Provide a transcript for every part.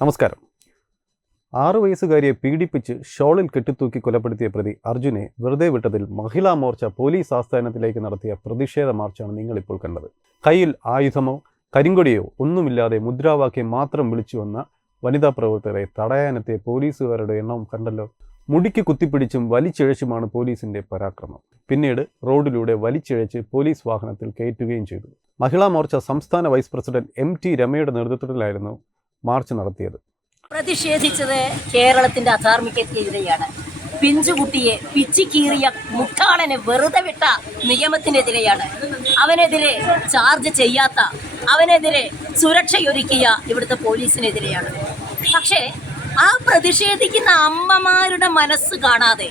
നമസ്കാരം. 6 വയസ്സുകാരിയെ പീഡിപ്പിച്ച് ഷോളിൽ കെട്ടിത്തൂക്കി കൊലപ്പെടുത്തിയ പ്രതി അർജുനെ വെറുതെ വിട്ടതിൽ മഹിളാ മോർച്ച പോലീസ് ആസ്ഥാനത്തിലേക്ക് നടത്തിയ പ്രതിഷേധ മാർച്ചാണ് നിങ്ങളിപ്പോൾ കണ്ടത്. കയ്യിൽ ആയുധമോ കരിങ്കൊടിയോ ഒന്നുമില്ലാതെ മുദ്രാവാക്യം മാത്രം വിളിച്ചു വന്ന വനിതാ പ്രവർത്തകരെ തടയാനെത്തിയ പോലീസുകാരുടെ എണ്ണം കണ്ടല്ലോ. മുടിക്ക് കുത്തിപ്പിടിച്ചും വലിച്ചിഴച്ചുമാണ് പോലീസിന്റെ പരാക്രമം. പിന്നീട് റോഡിലൂടെ വലിച്ചിഴച്ച് പോലീസ് വാഹനത്തിൽ കയറ്റുകയും ചെയ്തു. മഹിളാ മോർച്ച സംസ്ഥാന വൈസ് പ്രസിഡന്റ് MT രമയുടെ നേതൃത്വത്തിലായിരുന്നു മാർച്ച് നടത്തിയത്. പ്രതിഷേധിച്ചത് കേരളത്തിന്റെ അധാർമികതയ്ക്കെതിരെയാണ്. പിഞ്ചുകുട്ടിയെ പിച്ചിക്കീറിയ മുട്ടാളനെ വെറുതെ വിട്ട നിയമത്തിനെതിരെയാണ്. അവനെതിരെ ചാർജ് ചെയ്യാത്ത, അവനെതിരെ സുരക്ഷയൊരുക്കിയ ഇവിടുത്തെ പോലീസിനെതിരെയാണ്. പക്ഷേ ആ പ്രതിഷേധിക്കുന്ന അമ്മമാരുടെ മനസ്സ് കാണാതെ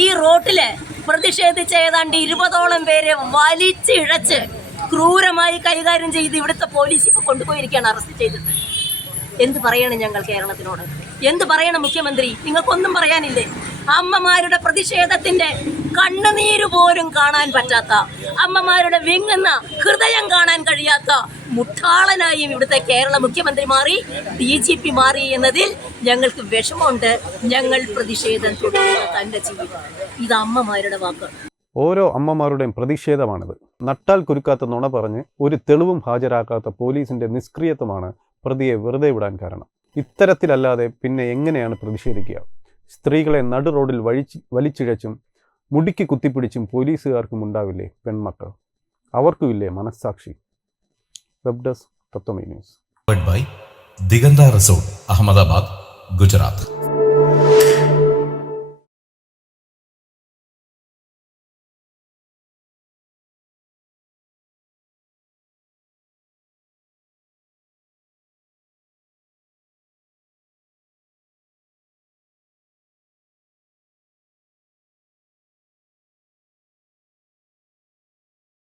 ഈ റോട്ടില് പ്രതിഷേധിച്ച ഏതാണ്ട് 20ഓളം പേരെ വലിച്ചിഴച്ച് ക്രൂരമായി കൈകാര്യം ചെയ്ത് ഇവിടുത്തെ പോലീസ് ഇപ്പോൾ കൊണ്ടുപോയിരിക്കുകയാണ്, അറസ്റ്റ് ചെയ്തിട്ട്. എന്ത് പറയണം ഞങ്ങൾ കേരളത്തിനോട്? എന്ത് പറയണം മുഖ്യമന്ത്രി? നിങ്ങൾക്കൊന്നും പറയാനില്ലേ? അമ്മമാരുടെ പ്രതിഷേധത്തിന്റെ കണ്ണുനീര് പോലും കാണാൻ പറ്റാത്ത, അമ്മമാരുടെ വിങ്ങുന്ന ഹൃദയം കാണാൻ കഴിയാത്ത മുട്ടാളനായും ഇവിടുത്തെ കേരള മുഖ്യമന്ത്രി മാറി, DGP മാറി എന്നതിൽ ഞങ്ങൾക്ക് വിഷമമുണ്ട്. ഞങ്ങൾ പ്രതിഷേധം തുടരുക തന്നെ ചെയ്യും. ഇത് അമ്മമാരുടെ വാക്ക്. ഓരോ അമ്മമാരുടെയും പ്രതിഷേധമാണിത്. നട്ടാൽ കുരുക്കാത്ത നുണ പറഞ്ഞ് ഒരു തെളിവും ഹാജരാക്കാത്ത പോലീസിന്റെ നിഷ്ക്രിയത്വമാണ് പ്രതിയെ വെറുതെ വിടാൻ കാരണം. ഇത്തരത്തിലല്ലാതെ പിന്നെ എങ്ങനെയാണ് പ്രതിഷേധിക്കുക? സ്ത്രീകളെ നടു റോഡിൽ വലിച്ചിഴച്ചും മുടിക്ക് കുത്തിപ്പിടിച്ചും പോലീസുകാർക്കും ഉണ്ടാവില്ലേ പെൺമക്കൾ? അവർക്കുമില്ലേ മനസ്സാക്ഷി? Web desk Tattvamayi news. By Diganta resort, Ahmedabad, Gujarat.